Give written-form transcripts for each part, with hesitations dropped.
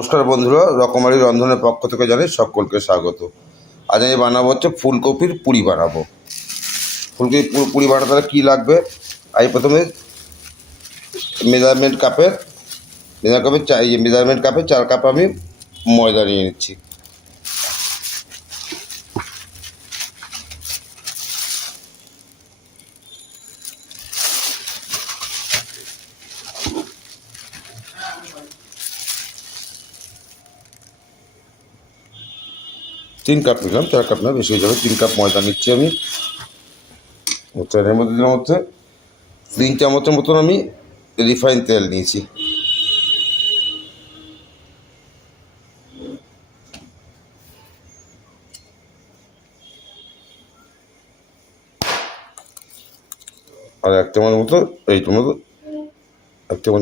নমস্কার বন্ধুরা, রকমারি রন্ধনের পক্ষ থেকে জানাই সকলকে স্বাগত। আজ আমি বানাবো হচ্ছে ফুলকপির পুরি বানাবো। ফুলকপির পুরি বানাতে কী লাগবে, আমি প্রথমে মেজারমেন্ট কাপের 4 কাপ আমি ময়দা নিয়ে নিচ্ছি। তিন কাপ নিলাম, 4 কাপ না, বেশি হয়ে যাবে। 3 কাপ ময়দা নিচ্ছি আমি। এর মধ্যে দিলাম হচ্ছে 3 চামচের মতন আমি রিফাইন তেল নিয়েছি। আর 1 চামচ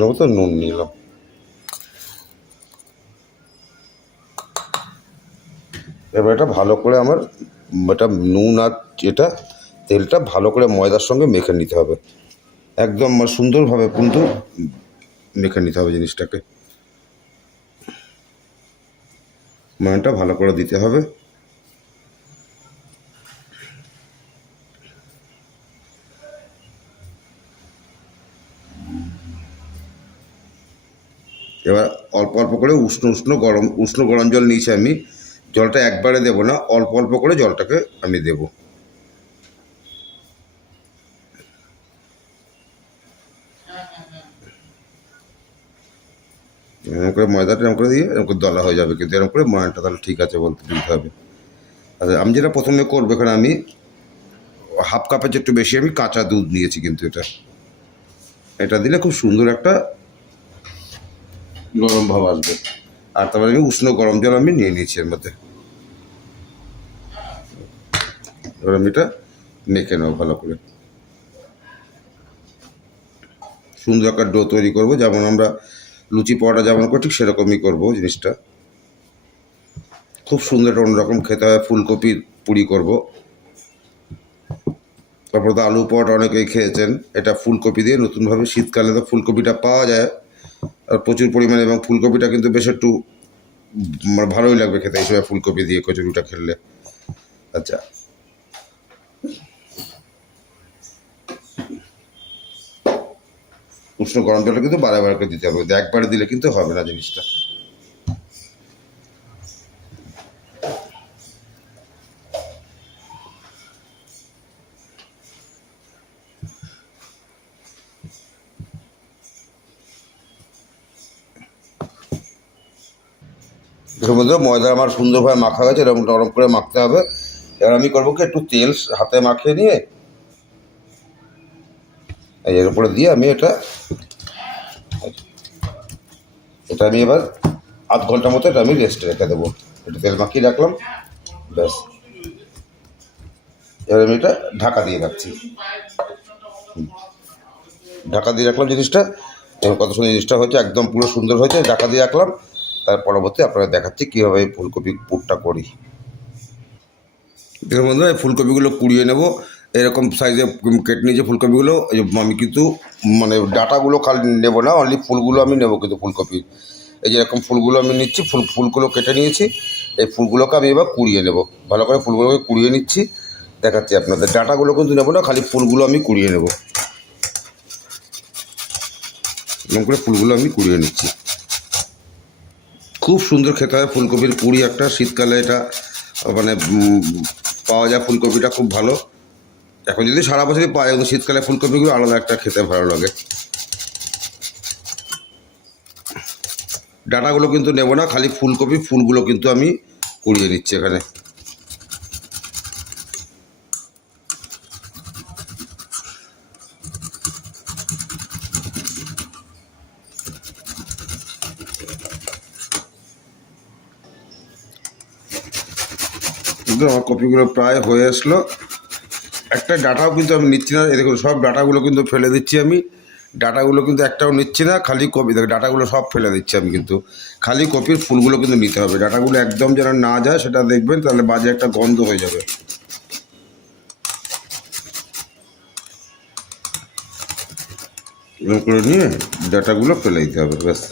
মতো নুন নিলাম। এবার এটা ভালো করে এটা নুন আর তেলটা ভালো করে ময়দার সঙ্গে মেখে নিতে হবে। একদম সুন্দরভাবে কিন্তু মেখে নিতে হবে জিনিসটাকে। ময়দাটা ভালো করে দিতে হবে। এবার অল্প অল্প করে উষ্ণ গরম জল নিয়েছি আমি। জলটা একবারে দেবো না, অল্প অল্প করে জলটাকে আমি দেবো। এরকম করে ময়দাটা এরকম করে দিয়ে এরকম করে দলা হয়ে যাবে, কিন্তু এরকম করে ময়দাটা তাহলে ঠিক আছে বলতে দিতে হবে। আচ্ছা, আমি যেটা প্রথমে করবো, এখানে আমি হাফ কাপের একটু বেশি আমি কাঁচা দুধ নিয়েছি, কিন্তু এটা দিলে খুব সুন্দর একটা নরম ভাব আসবে। আর তারপরে আমি উষ্ণ গরম জল আমি নিয়ে নিয়েছি এর মধ্যে। এবার আমি এটা মেখে নেবো ভালো করে। সুন্দর একটা ডো তৈরি করবো, যেমন আমরা লুচি পরোটা যেমন করি ঠিক সেরকমই করবো জিনিসটা। খুব সুন্দর একটা অন্যরকম খেতে হয়। ফুলকপির পুরি করব। তারপরে তো আলু পরোটা অনেকেই খেয়েছেন। এটা ফুলকপি দিয়ে নতুনভাবে, শীতকালে তো ফুলকপিটা পাওয়া যায় আর প্রচুর পরিমাণে, এবং ফুলকপিটা কিন্তু বেশ একটু ভালোই লাগবে খেতে হিসেবে ফুলকপি দিয়ে কচুরিটা খেললে। আচ্ছা, উষ্ণ গরম জলটা কিন্তু বারে বারে করে দিতে হবে, একবারে দিলে কিন্তু হবে না জিনিসটা। এর মধ্যে ময়দা আমার সুন্দরভাবে মাখা গেছে, এরকম নরম করে মাখতে হবে। এবার আমি করবো কি, একটু তেল হাতে মাখিয়ে নিয়ে এর উপরে দিয়ে আমি এটা আমি এবার আধ ঘন্টা মতো এটা আমি রেস্টে রেখে দেবো। একটু তেল মাখিয়ে রাখলাম, ব্যাস। এবার আমি এটা ঢাকা দিয়ে রাখছি। ঢাকা দিয়ে রাখলাম জিনিসটা। এবং কত সুন্দর জিনিসটা হয়েছে, একদম পুরো সুন্দর হয়েছে। ঢাকা দিয়ে রাখলাম। তার পরবর্তী আপনারা দেখাচ্ছি কীভাবে এই ফুলকপি পুরটা করি। দেখুন বন্ধুরা, এই ফুলকপিগুলো কুড়িয়ে নেব। এরকম সাইজে কেটে নিয়েছি ফুলকপিগুলো। আমি কিন্তু ডাটাগুলো খালি নেব না, অনলি ফুলগুলো আমি নেব কিন্তু ফুলকপির। এই যে এরকম ফুলগুলো আমি নিচ্ছি, ফুলগুলো কেটে নিয়েছি। এই ফুলগুলোকে আমি এবার কুড়িয়ে নেব। ভালো করে ফুলগুলোকে কুড়িয়ে নিচ্ছি, দেখাচ্ছি আপনাদের। ডাটাগুলো কিন্তু নেব না, খালি ফুলগুলো আমি কুড়িয়ে নেব। এরকম করে ফুলগুলো আমি কুড়িয়ে নিচ্ছি। খুব সুন্দর খেতে হয় ফুলকপির পুরি একটা। শীতকালে এটা পাওয়া যায়, ফুলকপিটা খুব ভালো। এখন যদি সারা বছরই পাওয়া যায়, কিন্তু শীতকালে ফুলকপিগুলো আলাদা একটা খেতে ভালো লাগে। ডাটাগুলো কিন্তু নেব না, খালি ফুলগুলো কিন্তু আমি কুড়িয়ে নিচ্ছি এখানে। কিন্তু আমার কপিগুলো প্রায় হয়ে আসলো। একটা ডাটাও কিন্তু আমি নিচ্ছি না। দেখুন, সব ডাটাগুলো কিন্তু ফেলে দিচ্ছি আমি। ডাটাগুলো কিন্তু একটাও নিচ্ছি না, খালি কপি। দেখো, ডাটাগুলো সব ফেলে দিচ্ছি আমি, কিন্তু খালি কপির ফুলগুলো কিন্তু নিতে হবে। ডাটাগুলো একদম যেন না যায় সেটা দেখবেন, তাহলে বাজে একটা গন্ধ হয়ে যাবে। এরকম করে নিয়ে ডাটাগুলো ফেলে দিতে হবে, ব্যাস।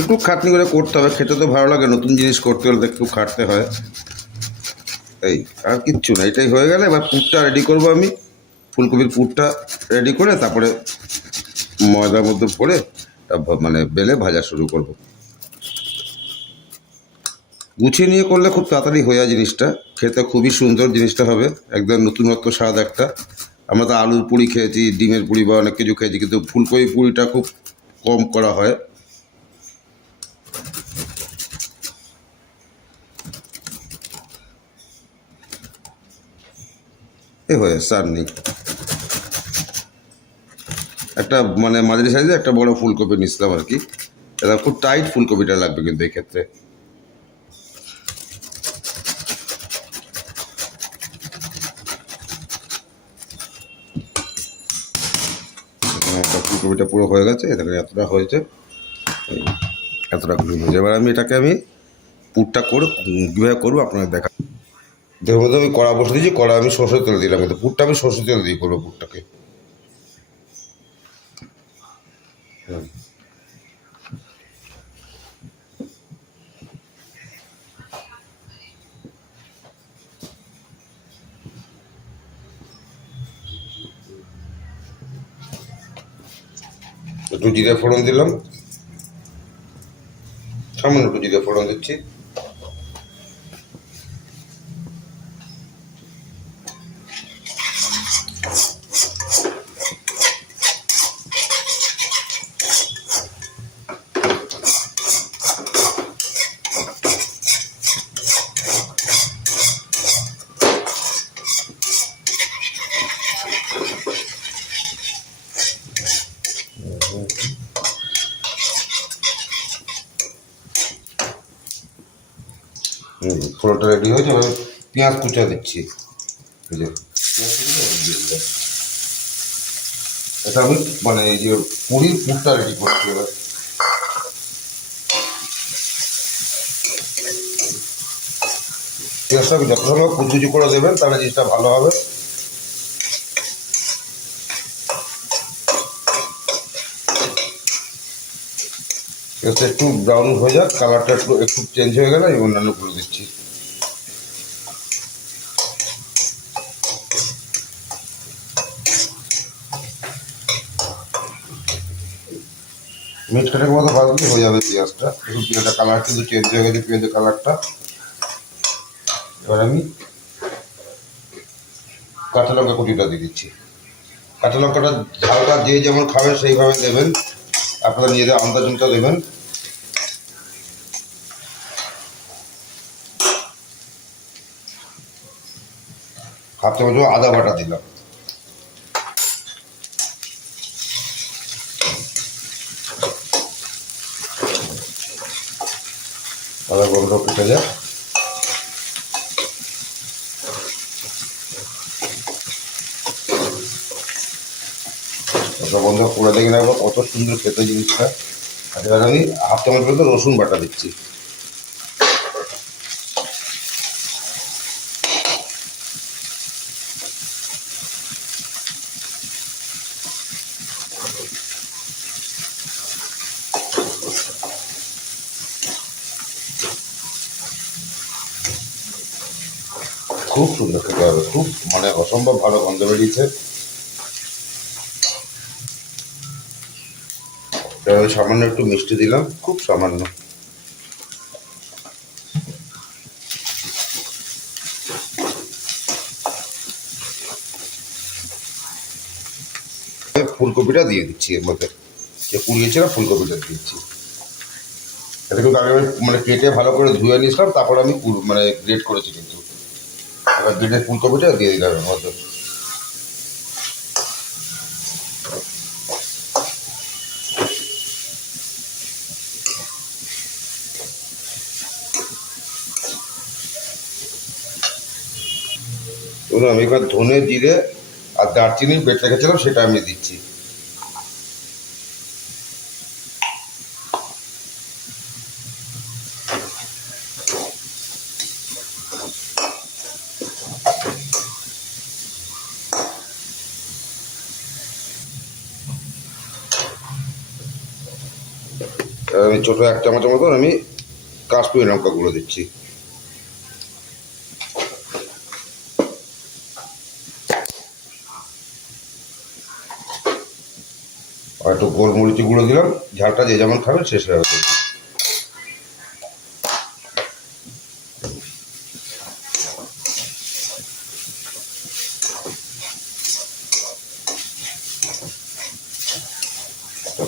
একটু খাটনি করে করতে হবে, খেতে তো ভালো লাগে, নতুন জিনিস করতে হলে তো একটু খাটতে হয়। এই আর কিচ্ছু না, এটাই হয়ে গেলে এবার পুরটা রেডি করব আমি। ফুলকপির পুরটা রেডি করে তারপরে ময়দার মধ্যে পরে মানে বেলে ভাজা শুরু করব। গুছিয়ে নিয়ে করলে খুব তাড়াতাড়ি হয়ে যায় জিনিসটা, খেতে খুবই সুন্দর জিনিসটা হবে, একদম নতুনত্ব স্বাদ একটা। আমরা তো আলুর পুরি খেয়েছি, ডিমের পুরি বা অনেক কিছু খেয়েছি, কিন্তু ফুলকপি পুরিটা খুব কম করা হয়। এ হয়ে সার নেই, একটা মানে মাঝারি সাইজে একটা বড় ফুলকপি নিচ্ছিলাম আর কি। এটা খুব টাইট ফুলকপিটা লাগবে কিন্তু এই ক্ষেত্রে। ফুলকপিটা পুরো হয়ে গেছে, এখানে এতটা হয়েছে, এতটা হয়েছে। এবার আমি পুরটা করে কীভাবে করবো আপনাদের দেখা। দেখুন তো আমি কড়া বসে দিয়েছি, কড়া আমি সরষের তেল দিলাম, কিন্তু পুরটা আমি সরষের তেল দিয়ে করবো পুরটাকে। একটু জিরে ফোড়ন দিলাম, সামান্য একটু জিরে ফোড়ন দিচ্ছি। ফোড়নটা রেডি হয়েছে, এবার পেঁয়াজ কুচা দিচ্ছি। এই যে পেঁয়াজ কুচি দিয়ে দিলাম। এটা আমি মানে এই যে পুরির পুরটা রেডি করছি এবার। পেঁয়াজটা যত সময় কুচি করে দেবেন তাহলে জিনিসটা ভালো হবে। পেঁয়াজটা একটু ব্রাউন হয়ে যাক, কালারটা একটু একটু চেঞ্জ হয়ে গেলে আমি অন্যান্যগুলো দিচ্ছি। মিট কাটের মতো ভাজলে হয়ে যাবে পেঁয়াজটা। দেখুন পেঁয়াজটা কালার কিন্তু চেঞ্জ হয়ে গেছে, পেঁয়াজের কালারটা। এবার আমি কাঁচা লঙ্কা কুচিটা দিয়ে দিচ্ছি। কাঁচা লঙ্কাটা ঝালটা যে যেমন খাবেন সেইভাবে দেবেন, আপনারা নিজেদের আন্দাজ মতো দেবেন। হাফ চামচ আদা বাটা দিলাম। আদা গন্ধ কেটে যায়। আদা গন্ধ করে দেখে নেবো কত সুন্দর খেতে জিনিসটা। আর এবার আমি হাফ চামচ পর্যন্ত রসুন বাটা দিচ্ছি। খুব সুন্দর খেতে হবে, খুব মানে অসম্ভব ভালো গন্ধ বেরিয়েছে। সামান্য একটু মিষ্টি দিলাম, খুব সামান্য। ফুলকপিটা দিয়ে দিচ্ছি এর মধ্যে, যে পুড়িয়েছিলাম ফুলকপিটা দিচ্ছি। এটা কিন্তু আগে আমি মানে কেটে ভালো করে ধুয়ে নিয়েছিলাম, তারপর আমি মানে গ্রেট করেছি কিন্তু। এবার গ্রেটের ফুলকপিটা দিয়ে দিলাম এর মধ্যে। এবং আমি এবার ধনে জিরে আর দারচিনির বেট রেখেছিলাম সেটা আমি দিচ্ছি। আমি ছোটো 1 চামচের মতন আমি কাশ্মীরি লঙ্কা গুঁড়ো দিচ্ছি। আর একটু গোলমরিচি গুঁড়ো দিলাম, ঝালটা যে যেমন খাবেন সে সেভাবে দেবেন।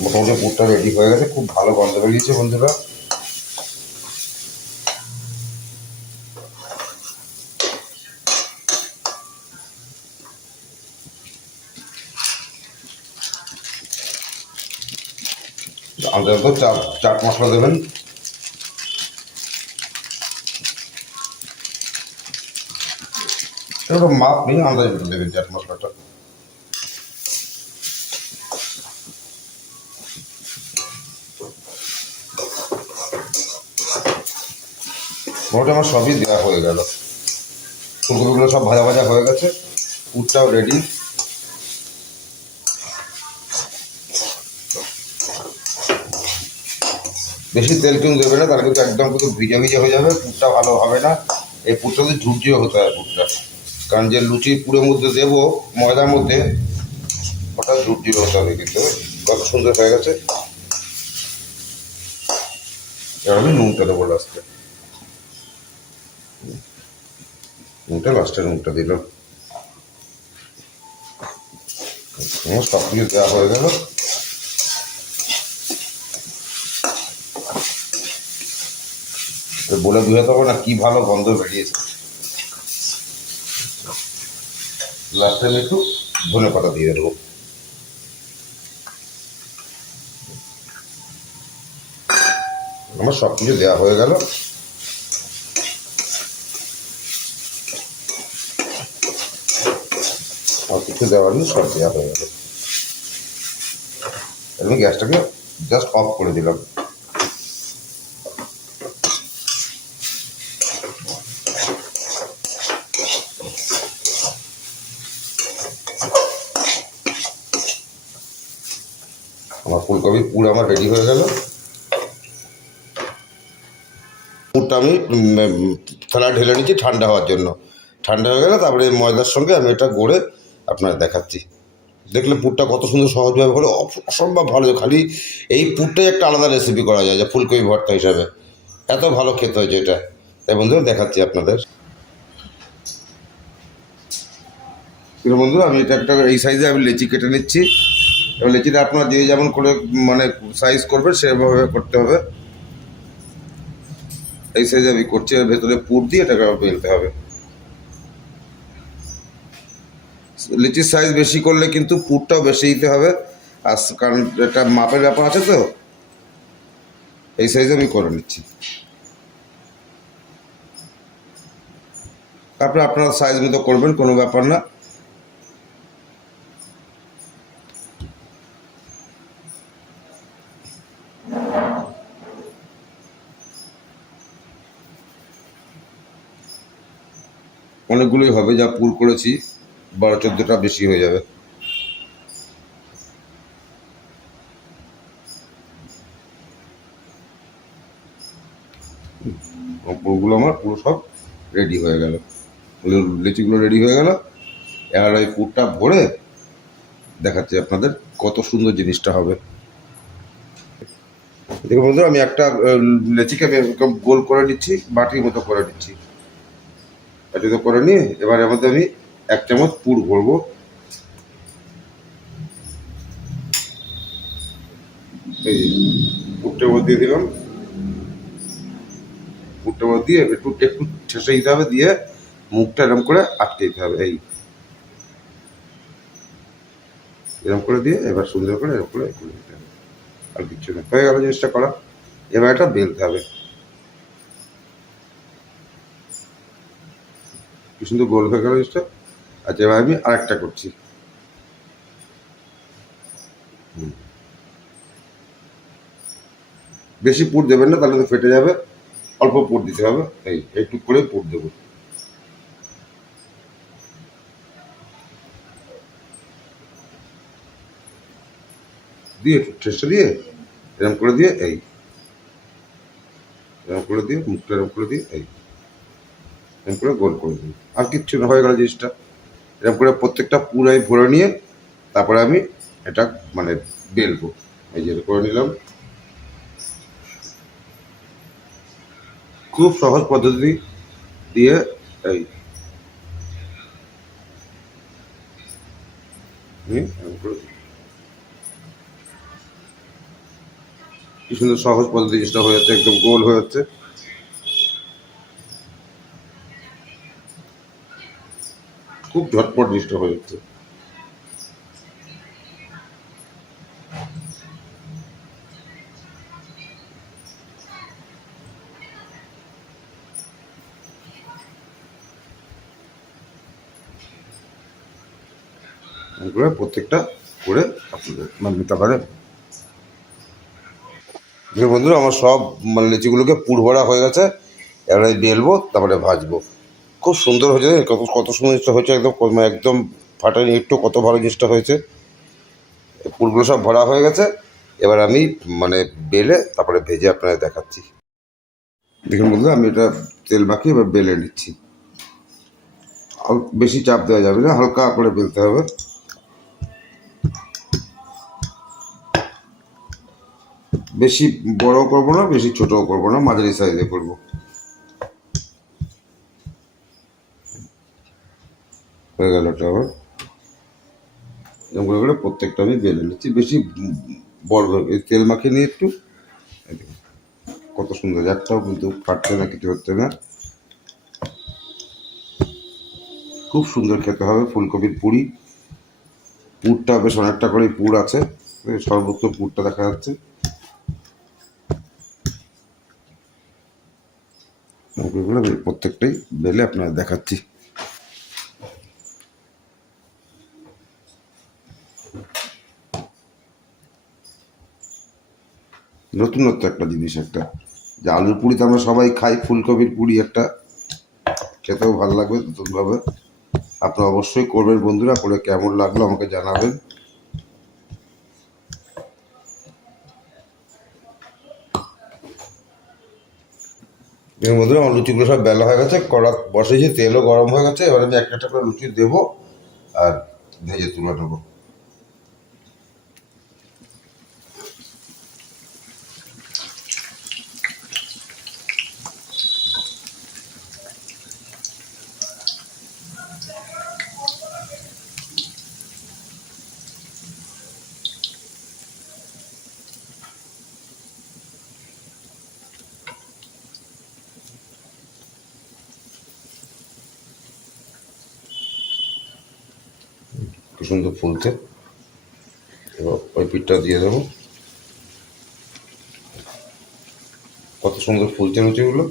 মোটামুটি পুরটা রেডি হয়ে গেছে, খুব ভালো গন্ধ বেরিয়েছে বন্ধুরা। আমাদের তো চাট মশলা দেবেন, এটা মাপ নেই, আন্দাজ মতো দেবেন চাট মশলাটা। মোটামুটি আমার সবই দেওয়া হয়ে গেল, ফুলকপিগুলো সব ভাজা ভাজা হয়ে গেছে, পুরটাও রেডি। বেশি তেল কিন্তু দেবে না, তাহলে কিন্তু একদম কিন্তু ভিজে ভিজে হয়ে যাবে, পুরটা ভালো হবে না। এই পুরটাতে ঝুরঝুরে হতে হয় পুরটা, কারণ যে লুচি পুরের মধ্যে দেবো ময়দার মধ্যে, ওটা ঝুরঝুরে হতে হবে। কিন্তু কত সুন্দর হয়ে গেছে। এবার আমি নুনটা দেবো লাস্টে, নুনটা দিলাম। সব কিছু দেওয়া হয়ে গেল। বলে বুঝাতে পারবো না কি ভালো গন্ধ বেরিয়েছে। লাস্টে আমি একটু ধনে পাতা দিয়ে দেবো। আমার সব কিছু দেওয়া হয়ে গেল। আর কিছু দেওয়ার নেই, সব দেওয়া হয়ে গেল। আমি গ্যাসটাকে জাস্ট অফ করে দিলাম। আমার ফুলকপির পুর আমার রেডি হয়ে গেল। পুরটা আমি থালায় ঢেলে নিচ্ছি ঠান্ডা হওয়ার জন্য। ঠান্ডা হয়ে গেলে তারপরে ময়দার সঙ্গে আমি এটা গড়ে আপনার দেখাচ্ছি। দেখলে পুরটা কত সুন্দর সহজভাবে হলো, অসম্ভব ভালো। খালি এই পুরটাই একটা আলাদা রেসিপি করা যায়, যে ফুলকপি ভর্তা হিসাবে এত ভালো খেতে হয়েছে এটা। তাই বন্ধুরা দেখাচ্ছি আপনাদের। কিন্তু বন্ধুরা আমি এটা একটা এই সাইজে আমি লেচি কেটে নিচ্ছি। এবার লেচিটা আপনার যে যেমন করে মানে সাইজ করবে সেভাবে করতে হবে। এই সাইজে আমি করছি, এর ভেতরে পুর দিয়ে এটাকে বেলতে হবে। লিচির সাইজ বেশি করলে কিন্তু পুরটাও বেশি দিতে হবে, আর কারণ এটা মাপের ব্যাপার আছে তো। এই সাইজে আমি করে নিচ্ছি। তারপরে আপনার সাইজ মতো করবেন, কোনো ব্যাপার না। অনেকগুলোই হবে, যা পুর করেছি 12-14টা বেশি হয়ে যাবে। পুরগুলো আমার পুরো সব রেডি হয়ে গেল, লিচিগুলো রেডি হয়ে গেল। এবার ওই পুরটা ভরে দেখাচ্ছি আপনাদের কত সুন্দর জিনিসটা হবে। দেখুন বন্ধুরা, আমি একটা লেচিকে গোল করে নিচ্ছি, বাটির মতো করে নিচ্ছি। এটা তো করে নিয়ে এবার এর মধ্যে আমি 1 চামচ পুর ভরবো। এই পুরটার মধ্যে দিয়ে দিলাম। পুরটার মধ্যে দিয়ে একটু একটু ঠেসে দিতে হবে, দিয়ে মুখটা এরকম করে আটকে দিতে হবে। এরকম করে দিয়ে এবার সুন্দর করে এরকম করে দিতে হবে, আর কিচ্ছু না। হয়ে গেল জিনিসটা করা। এবার এটা বেলতে হবে, কি সুন্দর গোল হয়ে গেল জিনিসটা। আচ্ছা, এবার আমি আরেকটা করছি। বেশি পুর দেবেন না, তাহলে তো ফেটে যাবে। অল্প পুর দিতে হবে, একটু করে পুর দেবো। দিয়ে একটু ঠেসে দিয়ে এরকম করে দিয়ে এরকম করে দিয়ে মুখটা এরকম করে দিয়ে এরকম করে গোল করে দিই, আর কিচ্ছু না, হয়ে গেল জিনিসটা। এরকম করে প্রত্যেকটা পুরো আমি ভরে নিয়ে তারপরে আমি এটা মানে বেলবো। এই যে করে নিলাম, খুব সহজ পদ্ধতি দিয়ে এই এরকম করে দিই। কি সুন্দর সহজ পদ্ধতি, জিনিসটা হয়ে যাচ্ছে, একদম গোল হয়ে যাচ্ছে। খুব ঝটপট জিনিসটা হয়ে যাচ্ছে। করে প্রত্যেকটা করে আপনাদের মানে নিতে পারে। বন্ধুরা আমার সব মানে লিচিগুলোকে পুর ভরা হয়ে গেছে, এবারে বেলবো তারপরে ভাজবো। খুব সুন্দর হয়েছে, কত কত সুন্দর জিনিসটা হয়েছে, একদম মানে একদম ফাটানি একটু, কত ভালো জিনিসটা হয়েছে। পুরগুলো সব ভরা হয়ে গেছে, এবার আমি মানে বেলে তারপরে ভেজে আপনাদের দেখাচ্ছি। দেখুন বন্ধুরা আমি এটা তেল মাখিয়ে এবার বেলে নিচ্ছি। বেশি চাপ দেওয়া যাবে না, হালকা করে বেলতে হবে। বেশি বড় করবো না, বেশি ছোটও করবো না, মাঝারি সাইজে করবো। হয়ে গেল এটা আবার এরকম করে প্রত্যেকটা আমি বেলে নিচ্ছি। বেশি বড় তেল মাখিয়ে নিয়ে একটু, কত সুন্দর, একটাও কিন্তু ফাটছে না, কিছু হচ্ছে না। খুব সুন্দর খেতে হবে ফুলকপির পুরি। পুরটা বেশ অনেকটা করে পুর আছে, সর্বোচ্চ পুরটা দেখা যাচ্ছে। প্রত্যেকটাই বেলে আপনারা দেখাচ্ছি। নতুনত্ব একটা জিনিস, একটা যে আলুর পুরি তো আমরা সবাই খাই, ফুলকপির পুরি একটা খেতেও ভালো লাগবে নতুনভাবে। আপনারা অবশ্যই করবেন বন্ধুরা, করে কেমন লাগলো আমাকে জানাবেন। বন্ধুরা আমার লুচিগুলো সব বেলা হয়ে গেছে, কড়া বসেছি, তেলও গরম হয়ে গেছে, এবার আমি একটা একটা করে লুচি দেবো আর ভেজে তুলে নেবো। কি সুন্দর ফুলছে, এবার ওই পিঠটা দিয়ে দেবো। কত সুন্দর ফুলছে লুচিগুলো।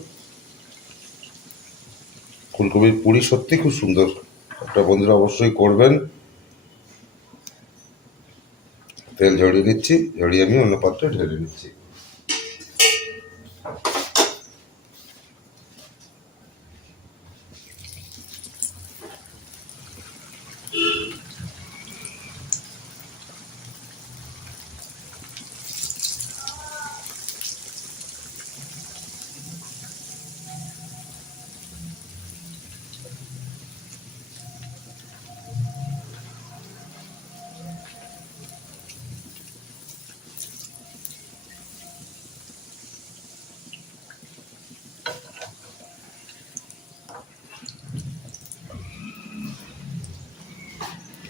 ফুলকপির পুরি সত্যি খুব সুন্দর, একটা বন্ধুরা অবশ্যই করবেন। তেল ঝরিয়ে নিচ্ছি, ঝরিয়ে আমি অন্য পাত্রে ঢেলে নিচ্ছি।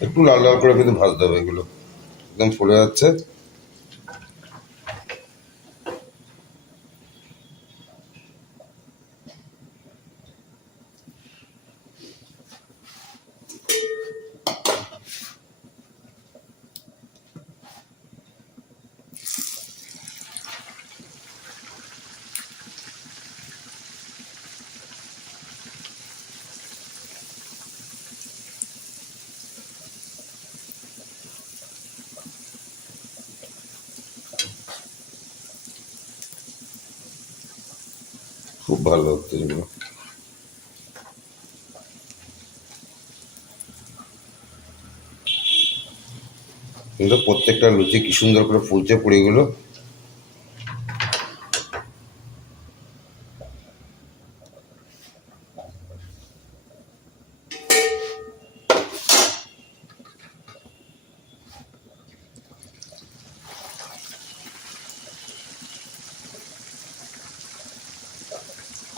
একটু লাল লাল করে কিন্তু ভাজতে হবে, এগুলো একদম ফুলে যাচ্ছে। খুব ভালো হচ্ছে এগুলো। কিন্তু প্রত্যেকটা লুচি কি সুন্দর করে ফুলছে পুরিগুলো।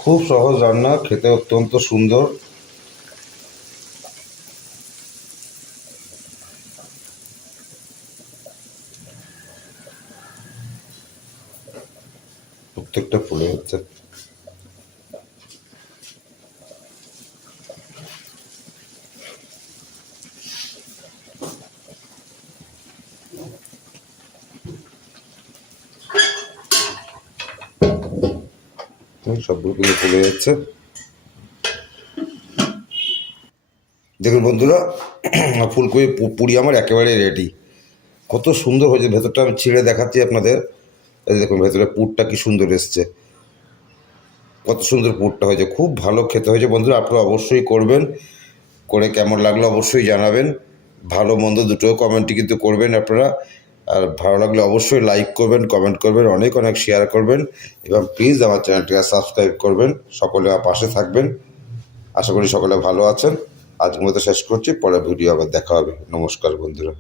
খুব সহজ রান্না, খেতে অত্যন্ত সুন্দর। প্রত্যেকটা ফুলে হচ্ছে। সবগুলো কিন্তু ফুলে যাচ্ছে। দেখুন বন্ধুরা, ফুলকপি পুরি আমার একেবারে রেডি। কত সুন্দর হয়েছে, ভেতরটা আমি ছিঁড়ে দেখাচ্ছি আপনাদের। এই দেখুন ভেতরে পুরটা কি সুন্দর এসছে, কত সুন্দর পুরটা হয়েছে, খুব ভালো খেতে হয়েছে বন্ধুরা। আপনারা অবশ্যই করবেন, করে কেমন লাগলো অবশ্যই জানাবেন। ভালো মন্দ দুটো কমেন্টই কিন্তু করবেন আপনারা। আর ভালো লাগলে অবশ্যই লাইক করবেন, কমেন্ট করবেন, অনেক অনেক শেয়ার করবেন, এবং প্লিজ আমার চ্যানেলটিকে সাবস্ক্রাইব করবেন। সকলে আমার পাশে থাকবেন। আশা করি সকলে ভালো আছেন। আজকের মতো শেষ করছি, পরে ভিডিও আবার দেখা হবে। নমস্কার বন্ধুরা।